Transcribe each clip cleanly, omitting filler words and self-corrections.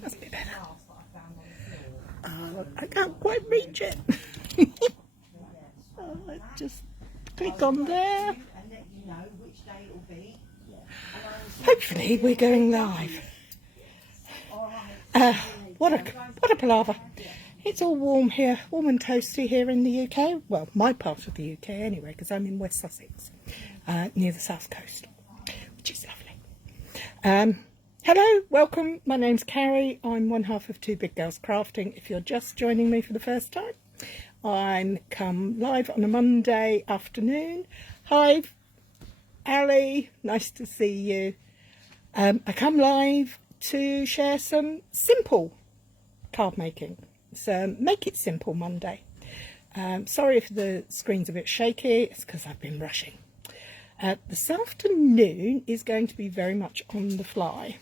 That's a bit better. I can't quite reach it. Just click on there. Hopefully we're going live. What a palaver. It's all warm here, warm and toasty here in the UK. Well, my part of the UK anyway, because I'm in West Sussex, near the south coast, which is lovely. Hello, welcome. My name's Cary. I'm one half of Two Big Girls Crafting. If you're just joining me for the first time, I'm come live on a Monday afternoon. Hi, Ali. Nice to see you. I come live to share some simple card making. So Make It Simple Monday. Sorry if the screen's a bit shaky, it's because I've been rushing. This afternoon is going to be very much on the fly.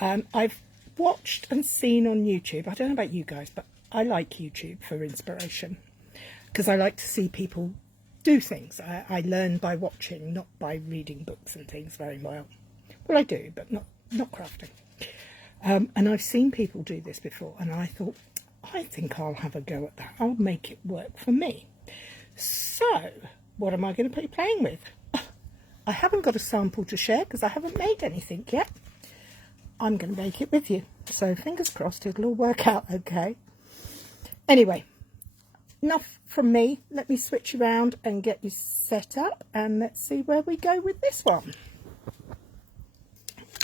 I've watched and seen on YouTube, I don't know about you guys, but I like YouTube for inspiration because I like to see people do things. I learn by watching, not by reading books and things very well. Well, I do, but not crafting. And I've seen people do this before, and I thought, I think I'll have a go at that. I'll make it work for me. So, what am I going to be playing with? I haven't got a sample to share because I haven't made anything yet. I'm going to make it with you. So, fingers crossed it'll all work out okay. Anyway, enough from me. Let me switch around and get you set up, and let's see where we go with this one.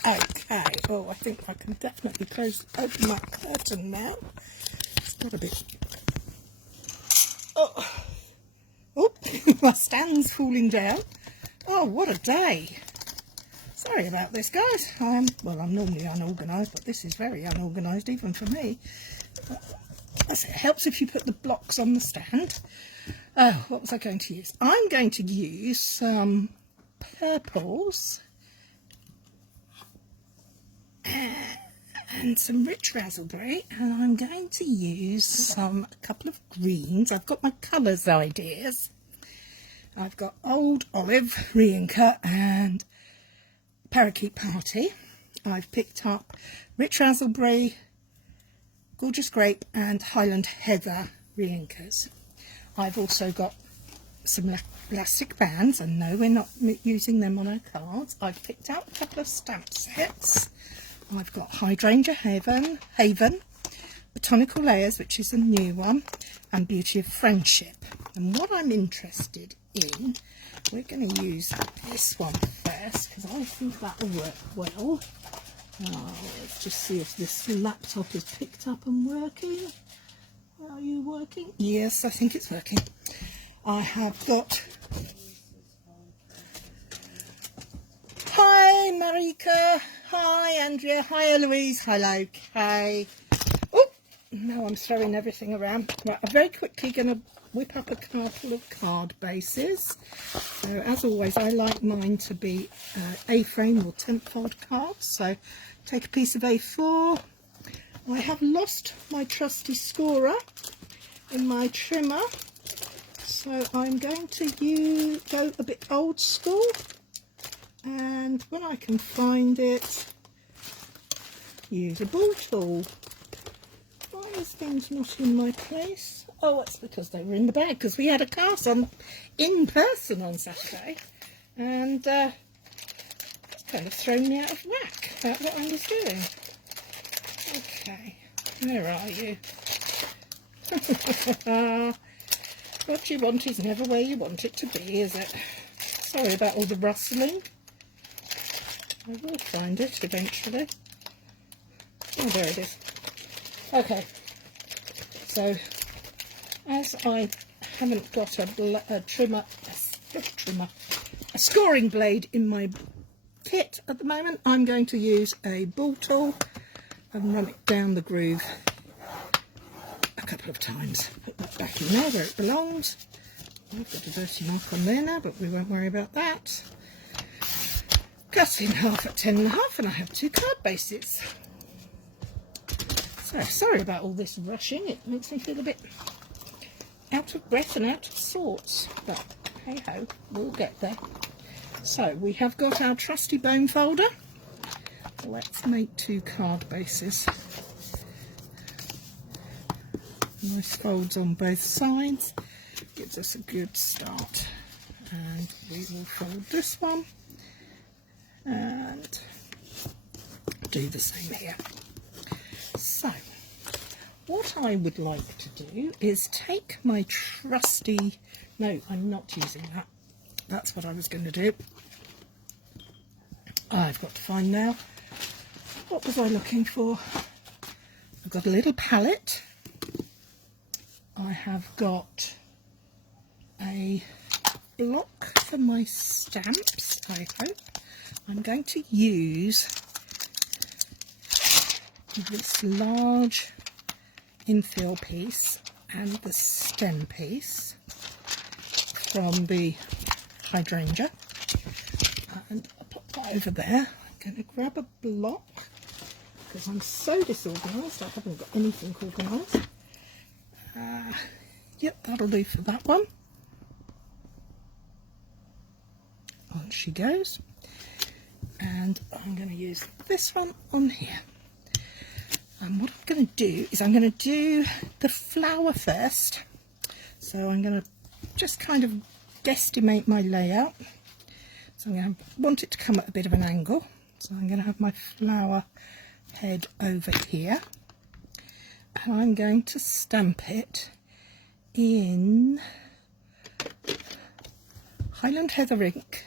Okay, oh, I think I can definitely open my curtain now. It's got a bit... Oh, my stand's falling down. Oh, what a day. Sorry about this, guys. I'm normally unorganised, but this is very unorganised even for me. It helps if you put the blocks on the stand. Oh, what was I going to use? I'm going to use some purples and some rich raspberry, and I'm going to use a couple of greens. I've got my colours ideas. I've got Old Olive, Reinker and Parakeet Party. I've picked up rich raspberry, gorgeous grape and Highland Heather Reinkers. I've also got some elastic bands, and no, we're not using them on our cards. I've picked out a couple of stamp sets. I've got Hydrangea Haven, Botanical Layers, which is a new one, and Beauty of Friendship. And what I'm interested in, we're going to use this one first because I think that will work well. Let's just see if this laptop is picked up and working. Are you working? Yes, I think it's working. I have got... Hi, Marika. Hi, Andrea. Hi, Eloise. Hello, Kay. Oh, now I'm throwing everything around. Right, I'm very quickly going to whip up a couple of card bases. So, as always, I like mine to be A-frame or 10th fold cards. So, take a piece of A4. I have lost my trusty scorer in my trimmer. So, I'm going to go a bit old school. And when I can find it, use a ball tool. Why is things not in my place? Oh, it's because they were in the bag, because we had a cast on in person on Saturday, and it's kind of thrown me out of whack about what I was doing. Okay, where are you? What you want is never where you want it to be, is it? Sorry about all the rustling. I will find it eventually. Oh, there it is. Okay, so as I haven't got a scoring blade in my kit at the moment, I'm going to use a ball tool and run it down the groove a couple of times. Put that back in there where it belongs. I've got a dirty mark on there now, but we won't worry about that. Cut in half at 10.5, and I have 2 card bases. So sorry about all this rushing. It makes me feel a bit out of breath and out of sorts, but hey ho, we'll get there. So we have got our trusty bone folder. let's make 2 card bases. Nice folds on both sides, gives us a good start. And we will fold this one and do the same here. So what I would like to do is take my trusty, no, I'm not using that, that's what I was going to do. I've got to find now, what was I looking for? I've got a little palette, I have got a block for my stamps, I hope. I'm going to use this large infill piece and the stem piece from the hydrangea, and I'll put that over there. I'm going to grab a block because I'm so disorganised, I haven't got anything organised. Yep, that'll do for that one. On she goes, and I'm going to use this one on here. And what I'm going to do is I'm going to do the flower first. So I'm going to just kind of guesstimate my layout. So I'm going to want it to come at a bit of an angle. So I'm going to have my flower head over here, and I'm going to stamp it in Highland Heather ink,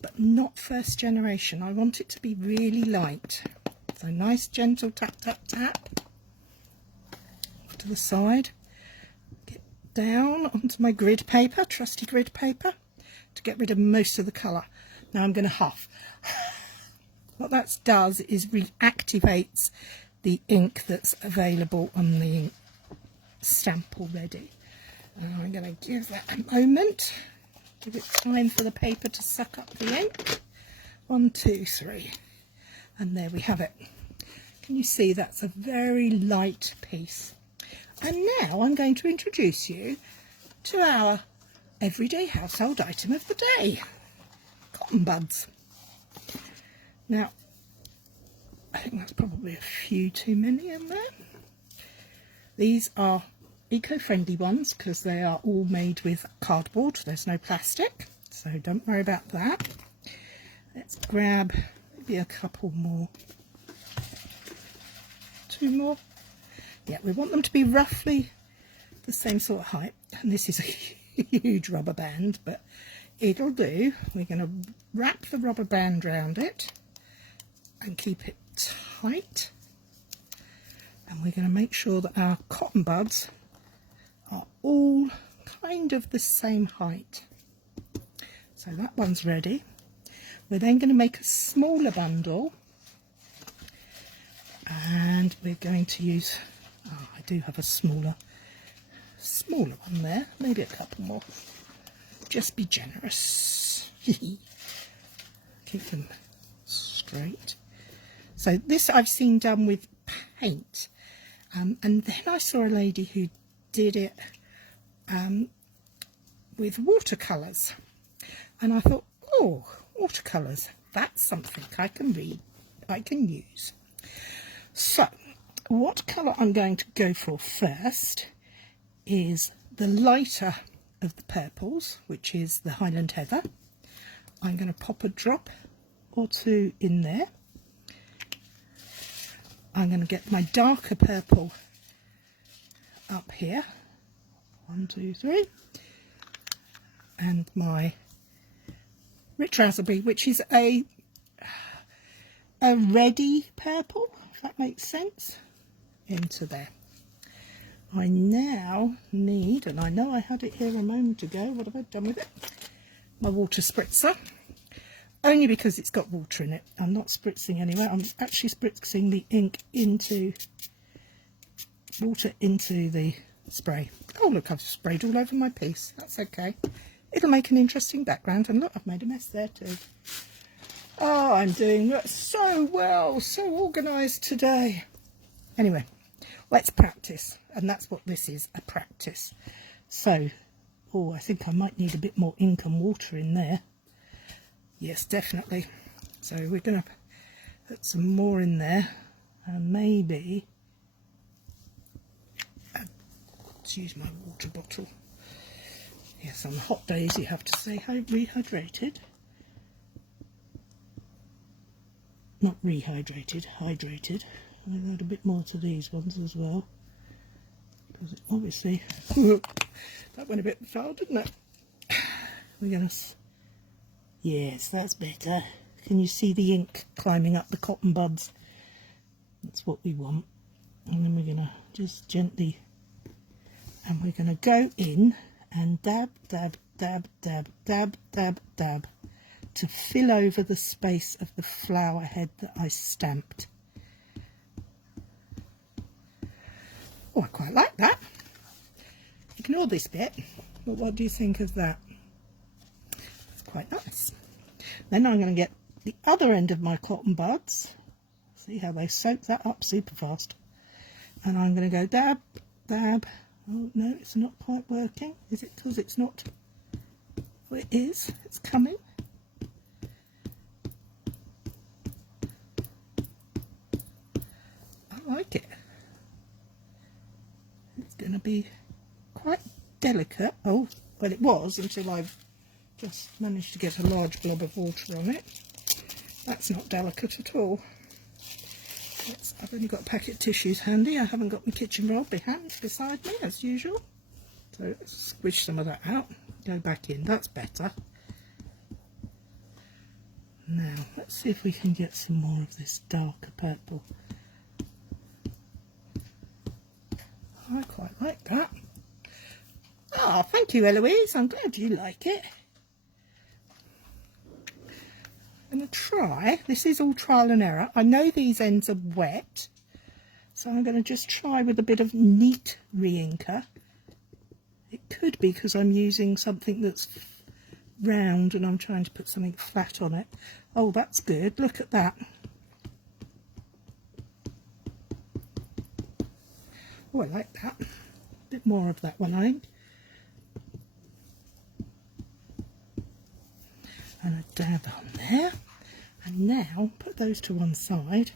but not first generation. I want it to be really light. So nice gentle tap tap tap off to the side, get down onto my grid paper, trusty grid paper, to get rid of most of the colour. Now I'm going to huff. What that does is reactivates the ink that's available on the stamp already. And I'm going to give that a moment, give it time for the paper to suck up the ink. 1, 2, 3, and there we have it. Can you see that's a very light piece? And now I'm going to introduce you to our everyday household item of the day, cotton buds. Now, I think that's probably a few too many in there. These are eco-friendly ones because they are all made with cardboard. There's no plastic, so don't worry about that. Let's grab maybe a couple more. 2 more. Yeah, we want them to be roughly the same sort of height. And this is a huge rubber band, but it'll do. We're going to wrap the rubber band around it and keep it tight. And we're going to make sure that our cotton buds are all kind of the same height. So that one's ready. We're then going to make a smaller bundle, and we're going to use, oh, I do have a smaller one there, maybe a couple more. Just be generous. Keep them straight. So this I've seen done with paint, and then I saw a lady who did it with watercolours, and I thought, oh, watercolours, that's something I can read, I can use. So what colour I'm going to go for first is the lighter of the purples, which is the Highland Heather. I'm going to pop a drop or 2 in there. I'm going to get my darker purple up here, 1, 2, 3, and my rich raspberry, which is a reddy purple, if that makes sense, into there. I now need, and I know I had it here a moment ago, what have I done with it? My water spritzer. Only because it's got water in it. I'm not spritzing anywhere. I'm actually spritzing the ink into water into the spray. Oh look, I've sprayed all over my piece. That's okay. It'll make an interesting background. And look, I've made a mess there too. Oh, I'm doing so well, so organised today. Anyway, let's practice. And that's what this is, a practice. So, oh, I think I might need a bit more ink and water in there. Yes, definitely. So we're going to put some more in there, and maybe, let's use my water bottle. Yes, on hot days you have to stay rehydrated. Not rehydrated, hydrated. I'll add a bit more to these ones as well, because obviously that went a bit foul, didn't it? We're gonna, yes, that's better. Can you see the ink climbing up the cotton buds? That's what we want. And then we're gonna just gently, and we're gonna go in and dab, dab, dab, dab, dab, dab, dab, to fill over the space of the flower head that I stamped. Oh, I quite like that. Ignore this bit, but what do you think of that? It's quite nice. Then I'm going to get the other end of my cotton buds. See how they soak that up super fast. And I'm going to go dab, dab. Oh no, it's not quite working. Is it because it's not? Oh, it is. It's coming. I like it. It's going to be quite delicate. Oh, well, it was until I've just managed to get a large blob of water on it. That's not delicate at all. I've only got a packet of tissues handy. I haven't got my kitchen roll beside me as usual. So let's squish some of that out. Go back in. That's better. Now let's see if we can get some more of this darker purple. I quite like that. Ah, thank you, Eloise. I'm glad you like it. I'm going to try. This is all trial and error. I know these ends are wet, so I'm going to just try with a bit of neat re-inker. It could be because I'm using something that's round and I'm trying to put something flat on it. Oh, that's good. Look at that. Oh, I like that. A bit more of that one, I think. And a dab on there. And now, put those to one side.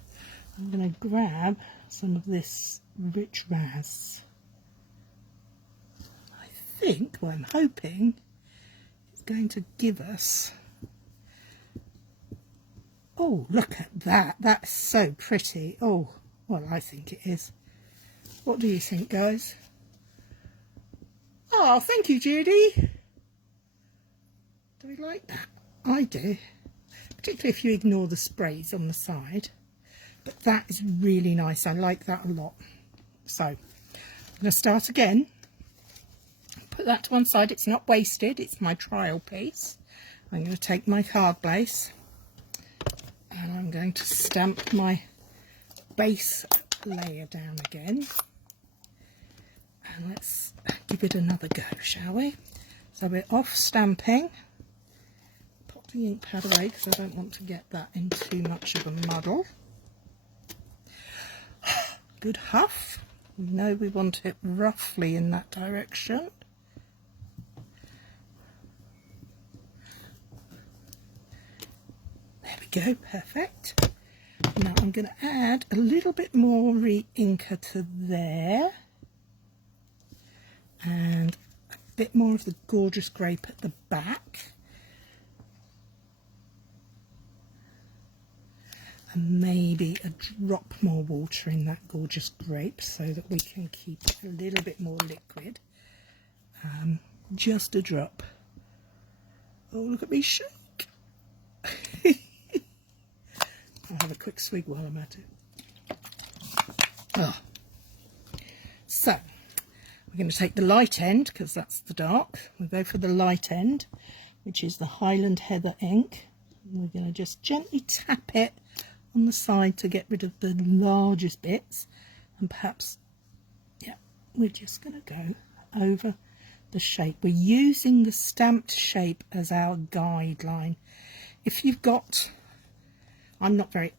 I'm going to grab some of this rich raz. I think, well, I'm hoping, it's going to give us... Oh, look at that. That's so pretty. Oh, well, I think it is. What do you think, guys? Oh, thank you, Judy. Do we like that? I do, particularly if you ignore the sprays on the side. But that is really nice. I like that a lot. So I'm going to start again. Put that to one side. It's not wasted. It's my trial piece. I'm going to take my card base and I'm going to stamp my base layer down again. And let's give it another go, shall we? So we're off stamping. Put the ink pad away because I don't want to get that in too much of a muddle. Good huff. We know we want it roughly in that direction. There we go, perfect. Now I'm going to add a little bit more re-inker to there. And a bit more of the gorgeous grape at the back. And maybe a drop more water in that gorgeous grape so that we can keep it a little bit more liquid. Just a drop. Oh, look at me shake. I'll have a quick swig while I'm at it. Oh. So, we're going to take the light end because that's the dark. We'll go for the light end, which is the Highland Heather ink. And we're going to just gently tap it on the side to get rid of the largest bits, and perhaps, yeah, we're just going to go over the shape. We're using the stamped shape as our guideline. If you've got, I'm not very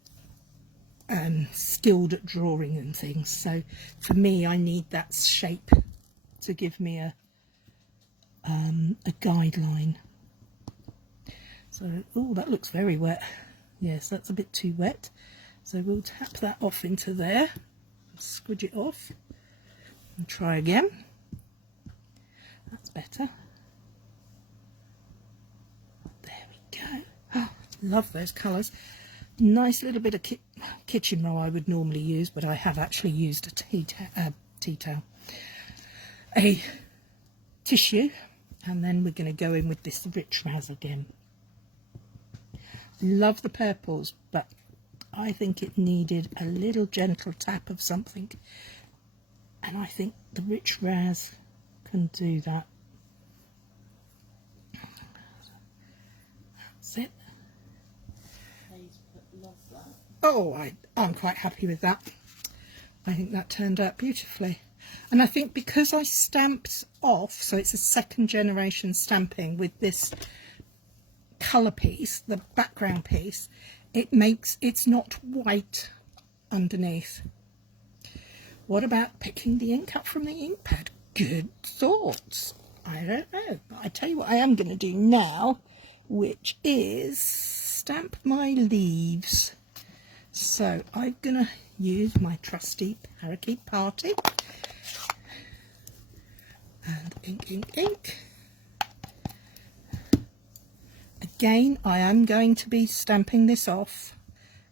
skilled at drawing and things, so for me I need that shape to give me a guideline. So, oh, that looks very wet. Yes, that's a bit too wet. So we'll tap that off into there, squidge it off, and try again. That's better. There we go. Oh, love those colours. Nice little bit of kitchen roll I would normally use, but I have actually used a tissue, and then we're going to go in with this rich raz again. Love the purples, but I think it needed a little gentle tap of something, and I think the rich raz can do that. That's it. Oh, I'm quite happy with that. I think that turned out beautifully. And I think because I stamped off, so it's a second generation stamping with this colour piece, the background piece, it's not white underneath. What about picking the ink up from the ink pad? Good thoughts. I don't know, but I tell you what I am going to do now, which is stamp my leaves. So I'm going to use my trusty parakeet party and ink. Again, I am going to be stamping this off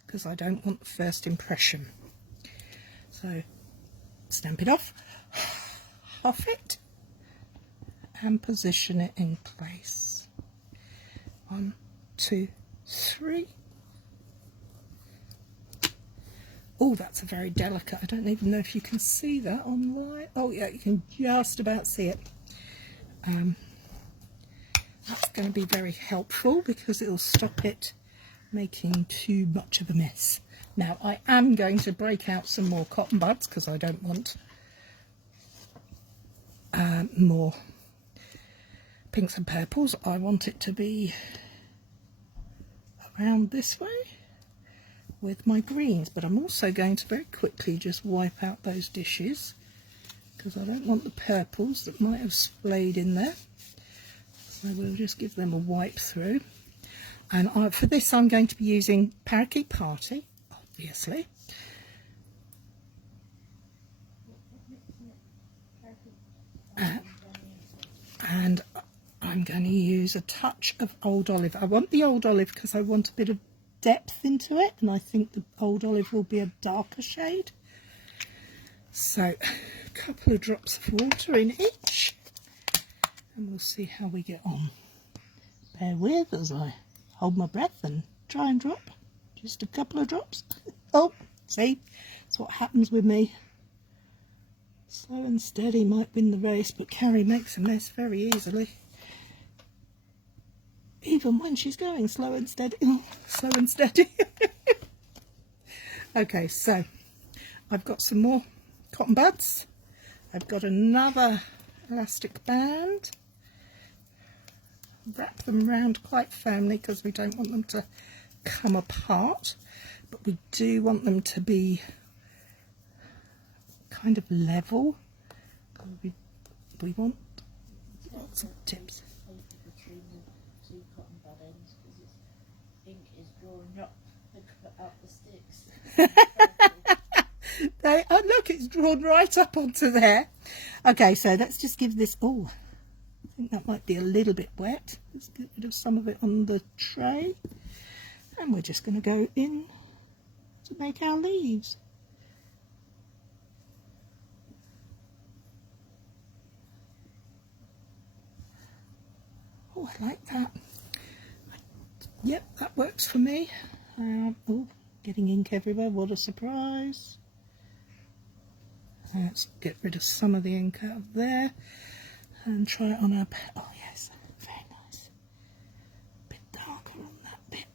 because I don't want the first impression. So stamp it off, half it, and position it in place. 1, 2, 3. Oh, that's a very delicate. I don't even know if you can see that online. Oh yeah, you can just about see it. That's going to be very helpful because it'll stop it making too much of a mess. Now I am going to break out some more cotton buds because I don't want more pinks and purples. I want it to be around this way with my greens, but I'm also going to very quickly just wipe out those dishes because I don't want the purples that might have splayed in there. So we'll just give them a wipe through. And for this I'm going to be using Parakeet Party, obviously. And I'm going to use a touch of Old Olive. I want the Old Olive because I want a bit of depth into it, and I think the Old Olive will be a darker shade. So a couple of drops of water in each, and we'll see how we get on. Bear with as I hold my breath and try and drop just a couple of drops. Oh, see, that's what happens with me. Slow and steady might win the race, but Cary makes a mess very easily. Even when she's going slow and steady. Slow and steady. Okay, so I've got some more cotton buds. I've got another elastic band. Wrap them round quite firmly because we don't want them to come apart, but we do want them to be kind of level. We want lots of tips. Oh look, it's drawn right up onto there. Okay, so let's just give this, oh, I think that might be a little bit wet. Let's get rid of some of it on the tray, and we're just going to go in to make our leaves. Oh, I like that. Yep, that works for me. Oh, getting ink everywhere, what a surprise. Let's get rid of some of the ink out of there and try it on our pen. Oh yes, very nice. A bit darker on that bit.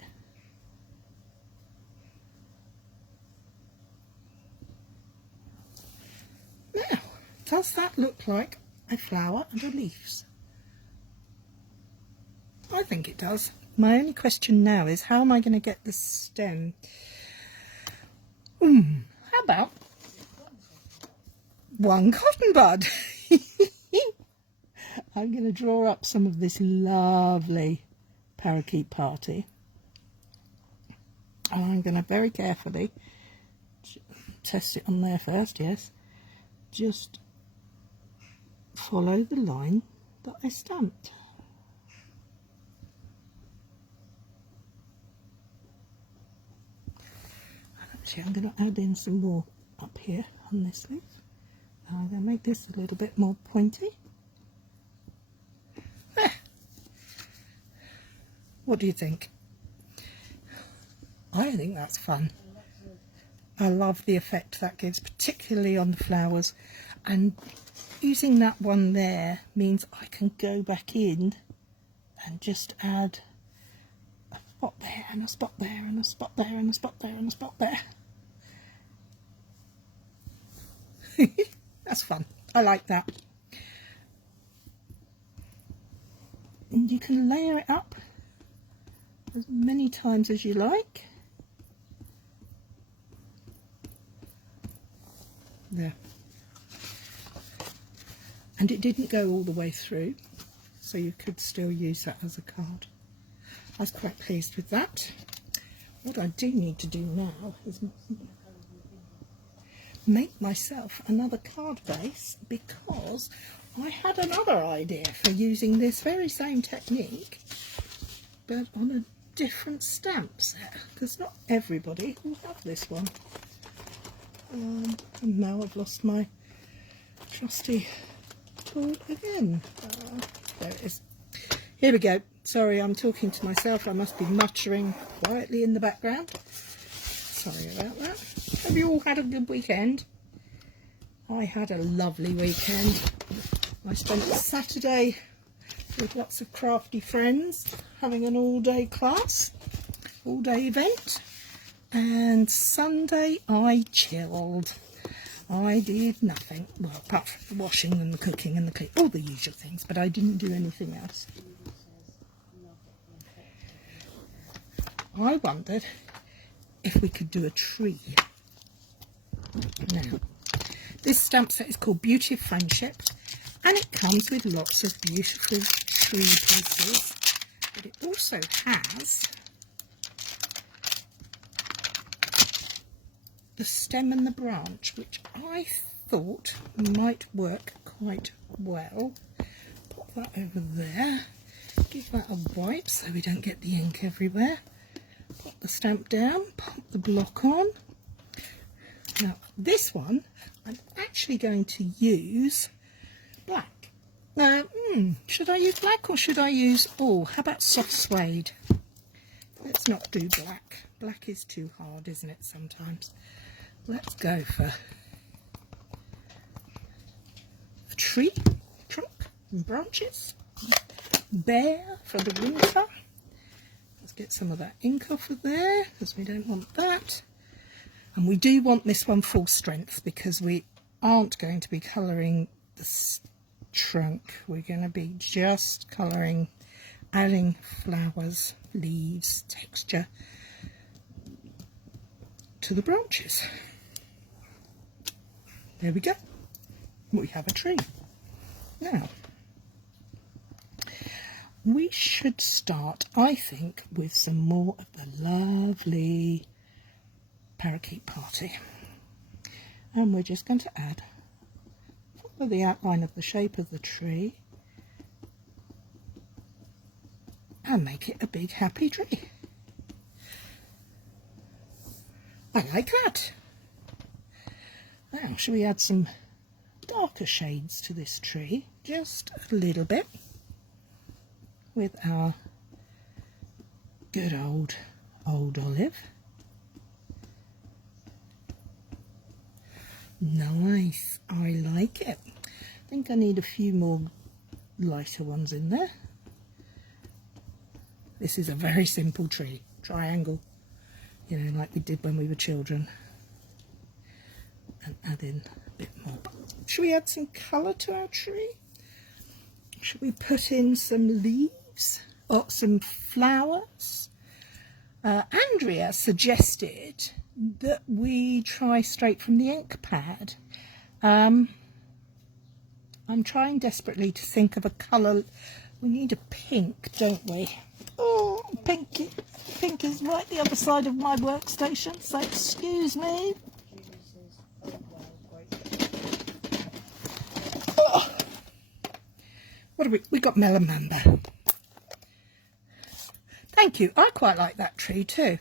Now, does that look like a flower and a leaves? I think it does. My only question now is how am I going to get the stem? How about one cotton bud? I'm going to draw up some of this lovely Parakeet Party. And I'm going to very carefully test it on there first, yes. Just follow the line that I stamped. And actually I'm going to add in some more up here on this leaf. I'm going to make this a little bit more pointy. What do you think? I think that's fun. I love the effect that gives, particularly on the flowers. And using that one there means I can go back in and just add a spot there and a spot there and a spot there and a spot there and a spot there. That's fun. I like that. And you can layer it up as many times as you like. There. And it didn't go all the way through, so you could still use that as a card. I was quite pleased with that. What I do need to do now is make myself another card base, because I had another idea for using this very same technique but on a different stamp set, because not everybody will have this one. And now I've lost my trusty tool again. There it is. Here we go. Sorry, I'm talking to myself. I must be muttering quietly in the background. Sorry about that. Have you all had a good weekend? I had a lovely weekend. I spent Saturday with lots of crafty friends having an all-day class, all-day event. And Sunday I chilled. I did nothing, well, apart from the washing and the cooking and the cleaning, all the usual things, but I didn't do anything else. I wondered if we could do a tree. Now, this stamp set is called Beauty of Friendship, and it comes with lots of beautiful tree pieces, but it also has the stem and the branch, which I thought might work quite well. Pop that over there, give that a wipe so we don't get the ink everywhere. Pop the stamp down, pop the block on. Now this one I'm actually going to use black. Now, should I use black or should I use, how about soft suede? Let's not do black. Black is too hard, isn't it, sometimes? Let's go for a tree, trunk and branches. Bear for the winter. Let's get some of that ink off of there, because we don't want that. And we do want this one full strength, because we aren't going to be colouring the trunk. We're going to be just colouring, adding flowers, leaves, texture to the branches. There we go. We have a tree. Now, we should start, I think, with some more of the lovely parakeet party. And we're just going to add, follow the outline of the shape of the tree and make it a big happy tree. I like that. Now, shall we add some darker shades to this tree? Just a little bit, with our good old olive. Nice, I like it. I think I need a few more lighter ones in there. This is a very simple tree, triangle, you know, like we did when we were children. And add in a bit more. Should we add some colour to our tree? Should we put in some leaves or some flowers? Andrea suggested that we try straight from the ink pad. I'm trying desperately to think of a colour. We need a pink, don't we? Oh, Pink is right the other side of my workstation, so excuse me. Oh. What have we got? Melon Mamba. Thank you. I quite like that tree too.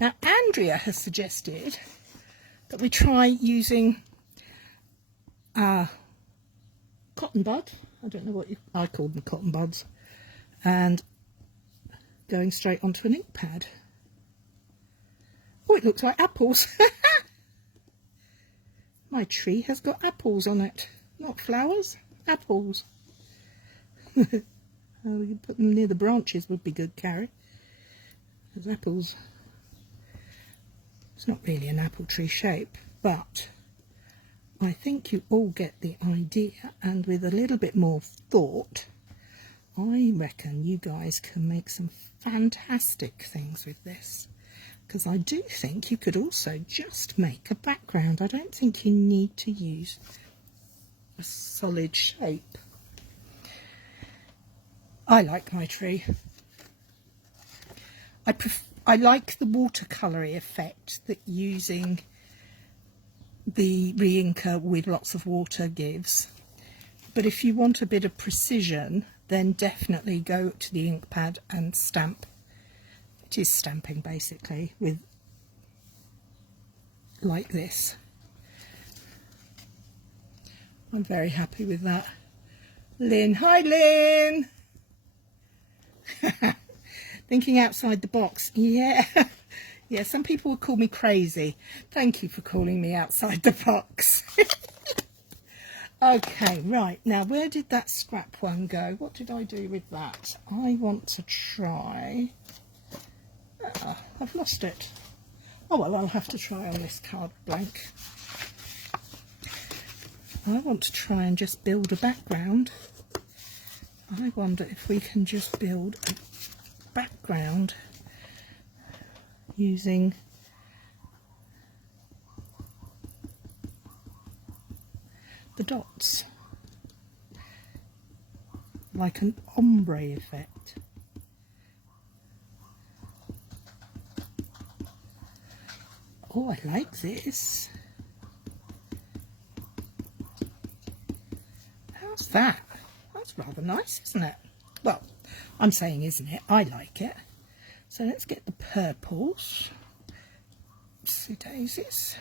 Now Andrea has suggested that we try using cotton bud. I don't know what I called them, cotton buds, and going straight onto an ink pad. Oh, it looks like apples. My tree has got apples on it, not flowers, apples. We could put them near the branches, would be good, Cary. There's apples. It's not really an apple tree shape, but I think you all get the idea, and with a little bit more thought, I reckon you guys can make some fantastic things with this, because I do think you could also just make a background. I don't think you need to use a solid shape. I like my tree. I like the watercolour effect that using the re-inker with lots of water gives, but if you want a bit of precision, then definitely go to the ink pad and stamp. It is stamping basically, with like this. I'm very happy with that. Lynn, hi Lynn. Thinking outside the box, yeah. Yeah, some people would call me crazy. Thank you for calling me outside the box. Okay, right, now where did that scrap one go? What did I do with that? I want to try... I've lost it. Oh well, I'll have to try on this card blank. I want to try and just build a background. I wonder if we can just build a background using the dots, like an ombre effect. Oh, I like this. How's that? That's rather nice, isn't it? Well, I'm saying isn't it? I like it. So let's get the purples. Oopsie daisies.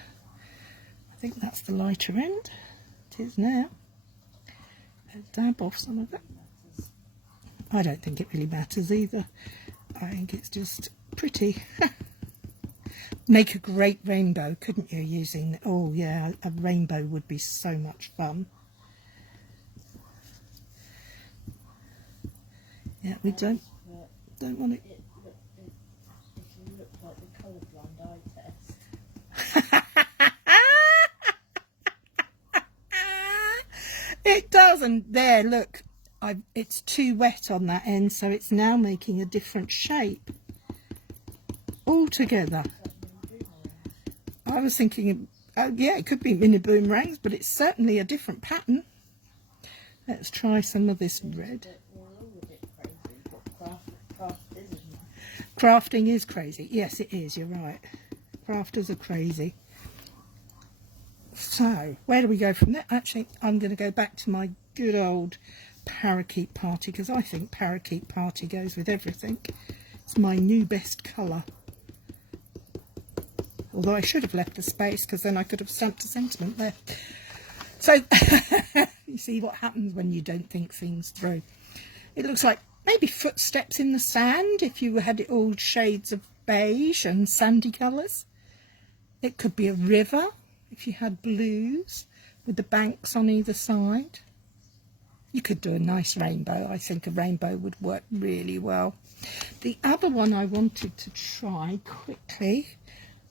I think that's the lighter end. It is now. I'll dab off some of it. I don't think it really matters either. I think it's just pretty. Make a great rainbow, couldn't you, using... Oh yeah, a rainbow would be so much fun. Yeah, we don't want it. It looked like the colourblind eye test. It doesn't. There, look. It's too wet on that end, so it's now making a different shape altogether. I was thinking, yeah, it could be mini boomerangs, but it's certainly a different pattern. Let's try some of this red. Crafting is crazy. Yes, it is. You're right. Crafters are crazy. So, where do we go from there? Actually, I'm going to go back to my good old parakeet party, because I think parakeet party goes with everything. It's my new best colour. Although I should have left the space, because then I could have stamped a sentiment there. So, you see what happens when you don't think things through. It looks like maybe footsteps in the sand, if you had it all shades of beige and sandy colours. It could be a river, if you had blues, with the banks on either side. You could do a nice rainbow. I think a rainbow would work really well. The other one I wanted to try quickly,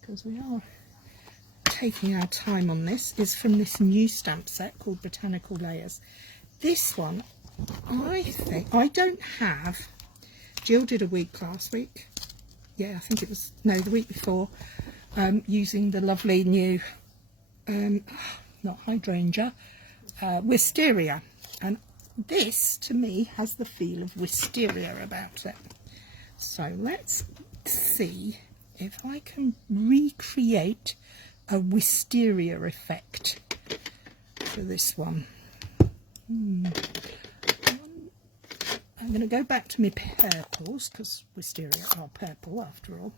because we are taking our time on this, is from this new stamp set called Botanical Layers. This one, I think, I don't have, Jill did a week last week, yeah, I think it was, no, the week before, using the lovely new, not hydrangea, wisteria, and this to me has the feel of wisteria about it. So let's see if I can recreate a wisteria effect for this one. I'm going to go back to my purples, because wisteria are purple after all.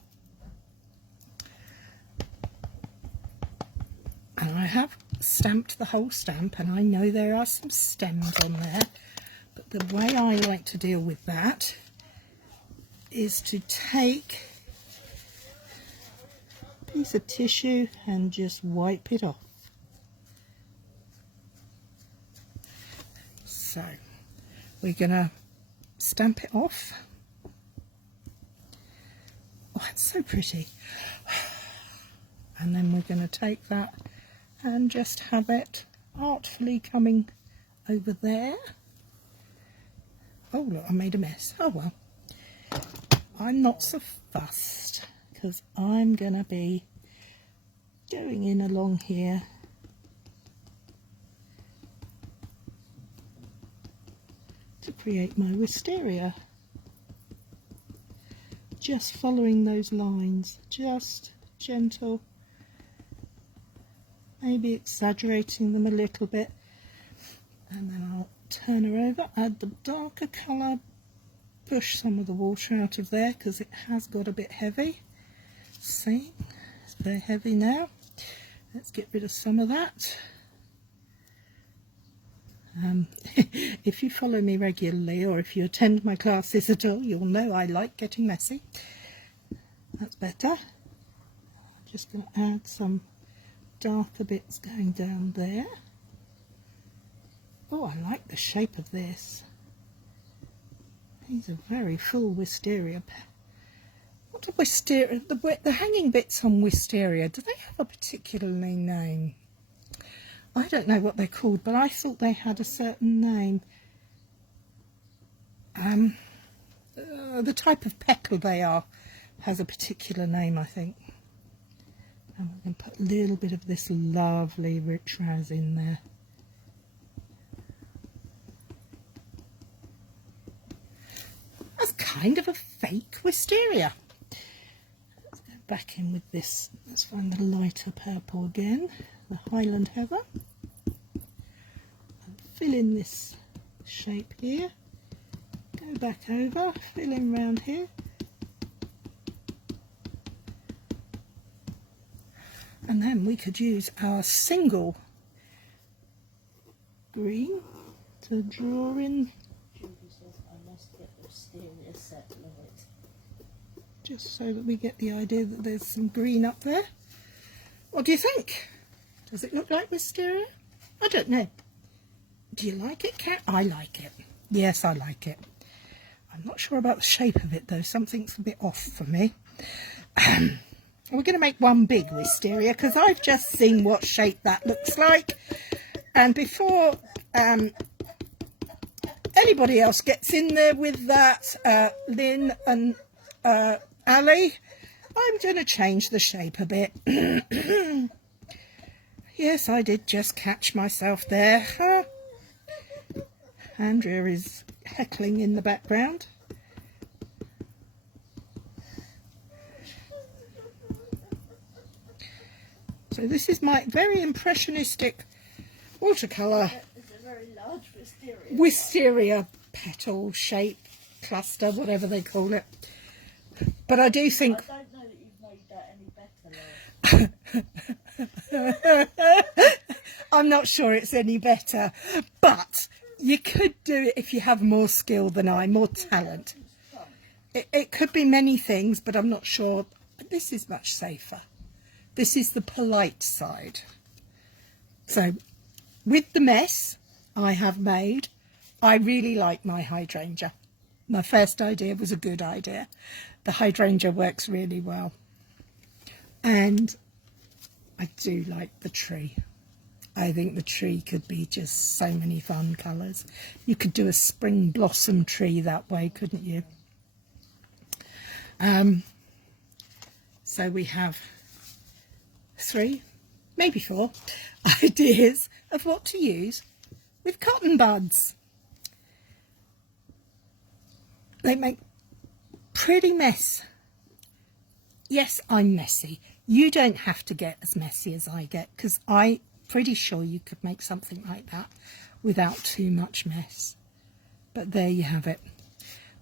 And I have stamped the whole stamp, and I know there are some stems on there, but the way I like to deal with that is to take a piece of tissue and just wipe it off. So we're going to stamp it off. Oh, it's so pretty. And then we're going to take that and just have it artfully coming over there. Oh look, I made a mess. Oh well, I'm not so fussed, because I'm going to be going in along here to create my wisteria. Just following those lines, just gentle, maybe exaggerating them a little bit, and then I'll turn her over, add the darker colour, push some of the water out of there because it has got a bit heavy. See, it's very heavy now. Let's get rid of some of that. If you follow me regularly, or if you attend my classes at all, you'll know I like getting messy. That's better. I'm just going to add some darker bits going down there. Oh, I like the shape of this. These are very full wisteria. What do wisteria, the hanging bits on wisteria, do they have a particular name? I don't know what they're called, but I thought they had a certain name. The type of petal they are has a particular name, I think. And we're going to put a little bit of this lovely rich raz in there. That's kind of a fake wisteria. Let's go back in with this. Let's find the lighter purple again, the Highland Heather. And fill in this shape here. Go back over, fill in round here. And then we could use our single green to draw in. Judy says I must get the wisteria set light. Just so that we get the idea that there's some green up there. What do you think? Does it look like wisteria? I don't know. Do you like it, Kat? I like it. Yes, I like it. I'm not sure about the shape of it though. Something's a bit off for me. We're going to make one big wisteria because I've just seen what shape that looks like. And before anybody else gets in there with that, Lynn and Ali, I'm going to change the shape a bit. Yes, I did just catch myself there. Huh? Andrea is heckling in the background. So this is my very impressionistic watercolour It's a very large wisteria. wisteria petal shape cluster, whatever they call it. But I do think I don't know that you've made that any better, love. I'm not sure it's any better, but you could do it if you have more skill than I, more talent. It could be many things, but I'm not sure. This is much safer. This is the polite side. So with the mess I have made, I really like my hydrangea. My first idea was a good idea. The hydrangea works really well. And I do like the tree. I think the tree could be just so many fun colours. You could do a spring blossom tree that way, couldn't you? So we have 3, maybe 4 ideas of what to use with cotton buds. They make pretty mess. Yes, I'm messy. You don't have to get as messy as I get, because I'm pretty sure you could make something like that without too much mess. But there you have it.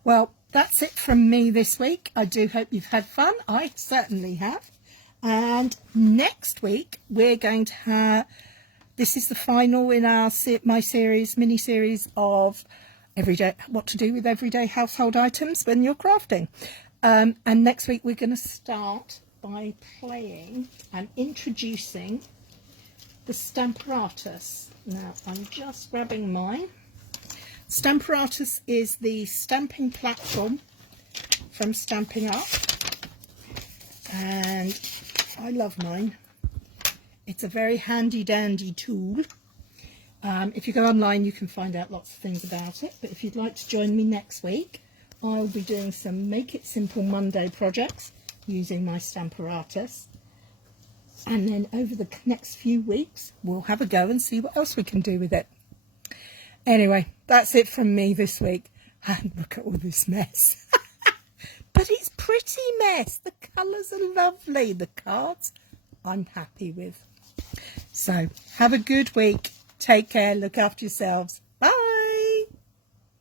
Well, that's it from me this week. I do hope you've had fun. I certainly have. And next week we're going to have, this is the final in our mini series of everyday, what to do with everyday household items when you're crafting. And next week we're going to start by playing and introducing the Stamparatus. Now I'm just grabbing mine. Stamparatus is the stamping platform from Stamping Up, and I love mine. It's a very handy dandy tool. If you go online you can find out lots of things about it, but if you'd like to join me next week, I'll be doing some Make It Simple Monday projects using my Stamparatus, and then over the next few weeks we'll have a go and see what else we can do with it. Anyway, that's it from me this week. And look at all this mess. But it's pretty mess. The colours are lovely. The cards I'm happy with. So have a good week. Take care. Look after yourselves.